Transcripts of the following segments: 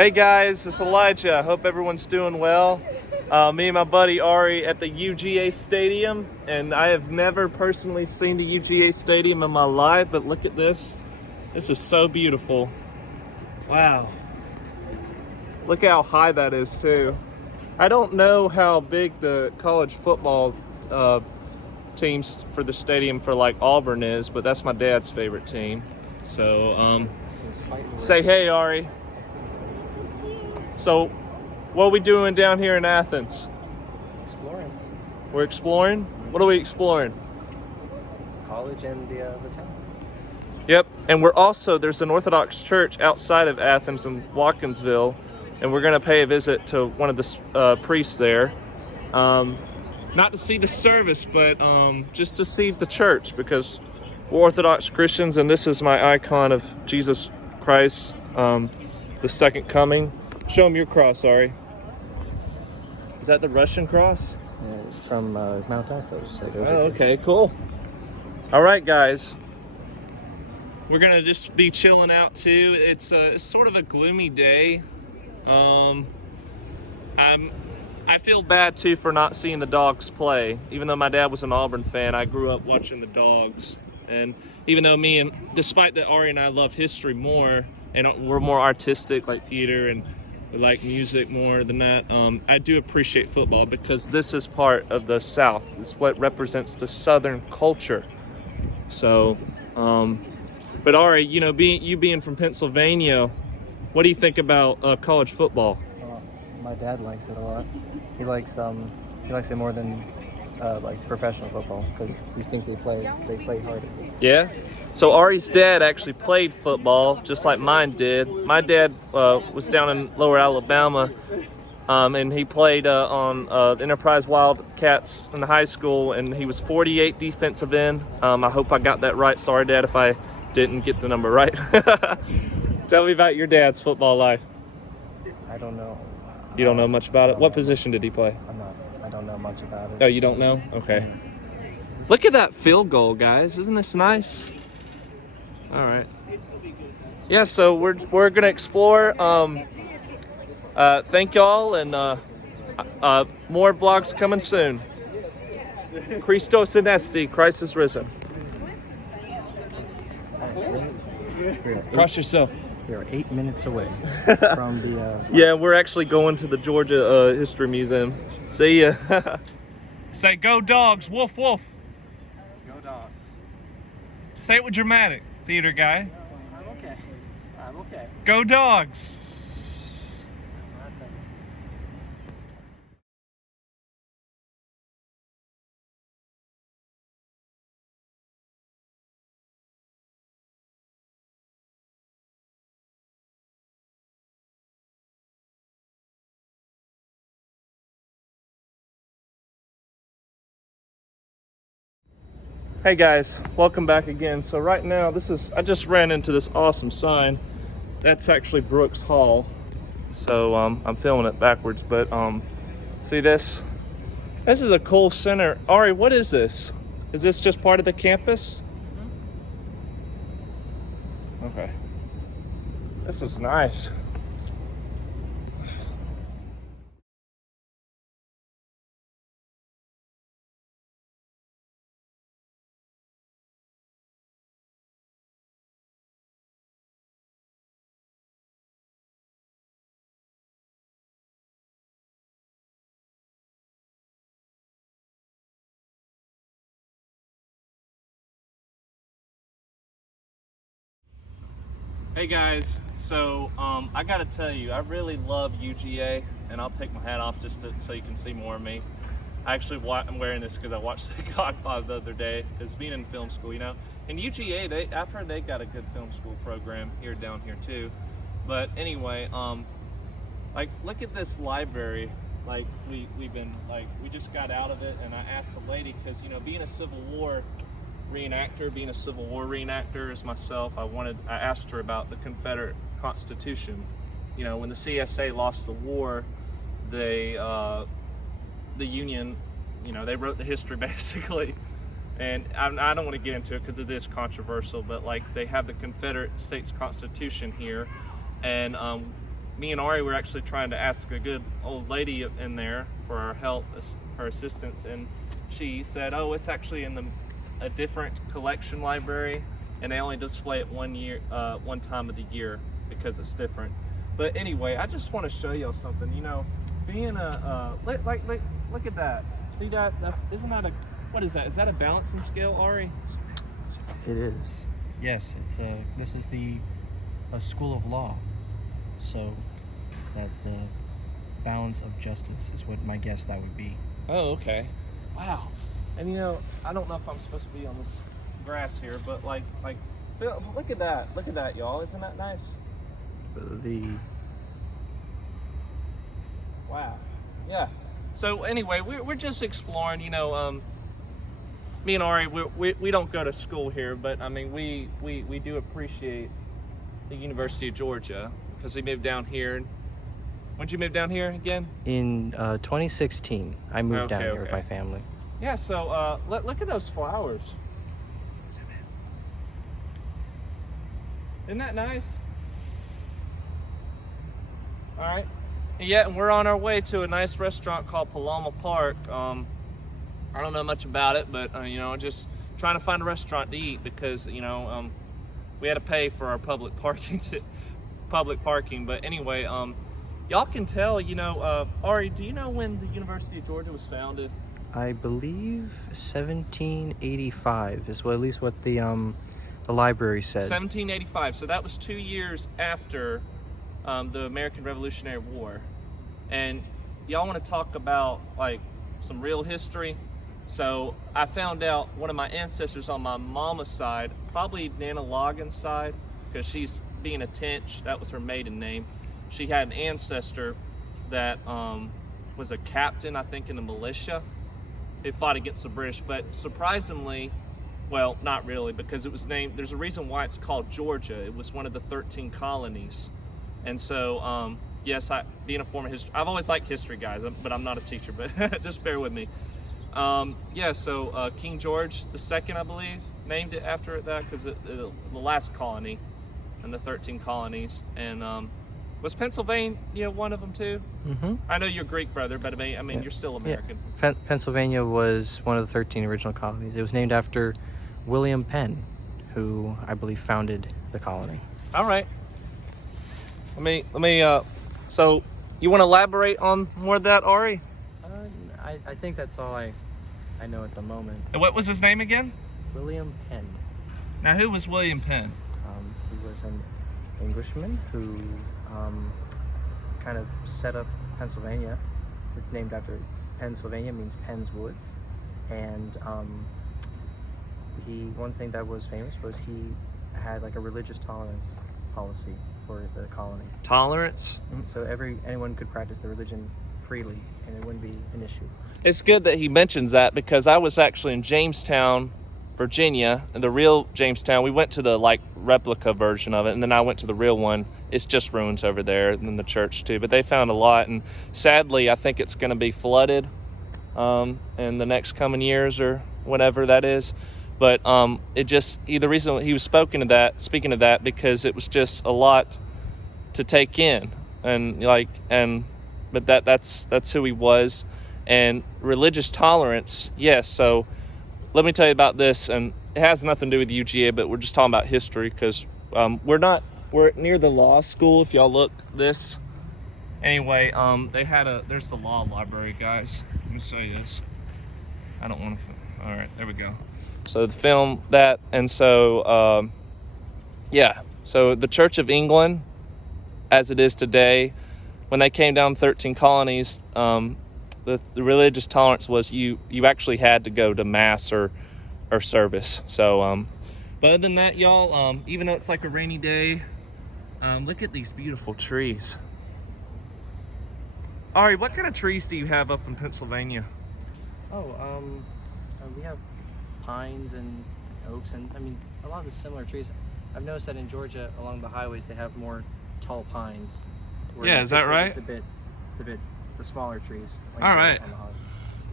Hey guys, it's Elijah. I hope everyone's doing well. Me and my buddy Ari at the UGA Stadium, and I have never personally seen the UGA Stadium in my life, but look at this. This is so beautiful. Wow. Look how high that is too. I don't know how big the college football teams for the stadium for like Auburn is, but that's my dad's favorite team. So say hey, Ari. So what are we doing down here in Athens? Exploring. We're exploring? What are we exploring? College and the town. Yep, and we're also, there's an Orthodox church outside of Athens in Watkinsville, and we're gonna pay a visit to one of the priests there. Not to see the service, but just to see the church, because we're Orthodox Christians, and this is my icon of Jesus Christ, the second coming. Show them your cross, Ari. Is that the Russian cross? Yeah, it's from Mount Athos. Oh, okay, cool. All right, guys. We're gonna just be chilling out too. It's sort of a gloomy day. I feel bad too for not seeing the Dawgs play. Even though my dad was an Auburn fan, I grew up watching the Dawgs. And even though despite that Ari and I love history more, and we're more artistic, like theater, and we like music more than that, I do appreciate football because this is part of the South. It's what represents the Southern culture. So, but Ari, you know, being from Pennsylvania, what do you think about college football? My dad likes it a lot. He likes it more than like professional football because he thinks they play harder. Yeah. So Ari's dad actually played football just like mine did. My dad was down in Lower Alabama, and he played on the Enterprise Wildcats in the high school, and he was 48 defensive end. I hope I got that right. Sorry, Dad, if I didn't get the number right. Tell me about your dad's football life. I don't know. You don't know much about it? What position did he play? I don't know much about it. Oh, you don't know? Okay. Look at that field goal, guys. Isn't this nice? All right. Yeah, so we're gonna explore. Thank y'all, and more vlogs coming soon. Christos anesti, Christ is risen. Cross yourself. We're 8 minutes away from the... Yeah, we're actually going to the Georgia History Museum. See ya. Say, go Dogs, woof woof. Go Dogs. Say it with dramatic, theater guy. I'm okay. Go Dogs. Hey guys, welcome back again. So right now, I just ran into this awesome sign. That's actually Brooks Hall. So I'm filming it backwards, but see this? This is a cool center. Ari, what is this? Is this just part of the campus? Okay. This is nice. Hey guys, so I gotta tell you, I really love UGA, and I'll take my hat off just so you can see more of me. I'm wearing this because I watched The Godfather the other day, because being in film school, you know. And UGA, I've heard they got a good film school program down here too. But anyway, like look at this library. Like we just got out of it, and I asked the lady, because you know, being a Civil War reenactor as myself, I asked her about the Confederate Constitution. You know, when the CSA lost the war, the Union, you know, they wrote the history basically. And I don't want to get into it because it is controversial, but like they have the Confederate States Constitution here, and me and Ari were actually trying to ask a good old lady in there for our help, her assistance, and she said, oh, it's actually in a different collection library, and they only display it one time of the year because it's different. But anyway, I just want to show y'all something. You know, being look at that. See that? Isn't that what is that? Is that a balancing scale, Ari? It is. Yes, it's this is a school of law, so that the balance of justice is what my guess that would be. Oh, okay. Wow. And you know, I don't know if I'm supposed to be on this grass here, but like, look at that, y'all. Isn't that nice? Wow. Yeah. So anyway, we're just exploring. You know, me and Ari, we don't go to school here, but I mean, we do appreciate the University of Georgia because we moved down here. When'd you move down here again? In 2016, I moved down here with my family. Yeah. So look at those flowers. Isn't that nice? All right. Yeah, and we're on our way to a nice restaurant called Paloma Park. I don't know much about it, but you know, just trying to find a restaurant to eat because you know we had to pay for our public parking. But anyway, y'all can tell. You know, Ari, do you know when the University of Georgia was founded? I believe 1785 is at least what the library said. 1785. So that was 2 years after the American Revolutionary War. And y'all want to talk about like some real history? So I found out one of my ancestors on my mama's side, probably Nana Logan's side, because she's being a Tench, that was her maiden name. She had an ancestor that was a captain, I think, in the militia. Who fought against the British, but surprisingly, well, not really, because it was named, there's a reason why it's called Georgia. It was one of the 13 colonies. And so, yes, being a former history, I've always liked history, guys, but I'm not a teacher, but just bear with me. Yeah, so King George II, I believe, named it after that because the last colony and the 13 colonies. And was Pennsylvania one of them too? Mm-hmm. I know you're Greek, brother, but I mean, yeah. You're still American. Yeah. Pennsylvania was one of the 13 original colonies. It was named after William Penn, who I believe founded the colony. All right. Let me. So, you want to elaborate on more of that, Ari? I think that's all I know at the moment. And what was his name again? William Penn. Now, who was William Penn? He was an Englishman who kind of set up Pennsylvania. It's named after Pennsylvania, means Penn's Woods. And one thing that was famous was he had like a religious tolerance policy for the colony. Tolerance? So anyone could practice their religion freely and it wouldn't be an issue. It's good that he mentions that because I was actually in Jamestown, Virginia, and the real Jamestown. We went to the like replica version of it, and then I went to the real one. It's just ruins over there, and then the church too. But they found a lot, and sadly, I think it's going to be flooded in the next coming years or whatever that is. But the reason he was speaking of that because it was just a lot to take in, but that's who he was, and religious tolerance. Yes, so. Let me tell you about this, and it has nothing to do with UGA, but we're just talking about history because we're near the law school. If y'all look this, anyway, there's the law library, guys. Let me show you this. I don't want to. All right, there we go. So the film that, and so yeah. So the Church of England, as it is today, when they came down 13 colonies. The religious tolerance was you actually had to go to mass or service. So, but other than that, y'all, even though it's like a rainy day, look at these beautiful trees. Ari, what kind of trees do you have up in Pennsylvania? We have pines and oaks, and I mean a lot of the similar trees. I've noticed that in Georgia, along the highways, they have more tall pines. Yeah, is that right? It's a bit the smaller trees. Like all right.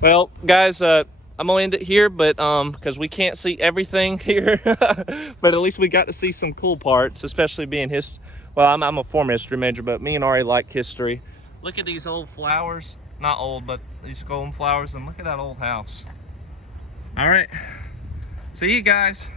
Well, guys, I'm gonna end it here, but because we can't see everything here, but at least we got to see some cool parts, especially being Well, I'm a former history major, but me and Ari like history. Look at these old flowers. Not old, but these golden flowers, and look at that old house. All right. See you guys.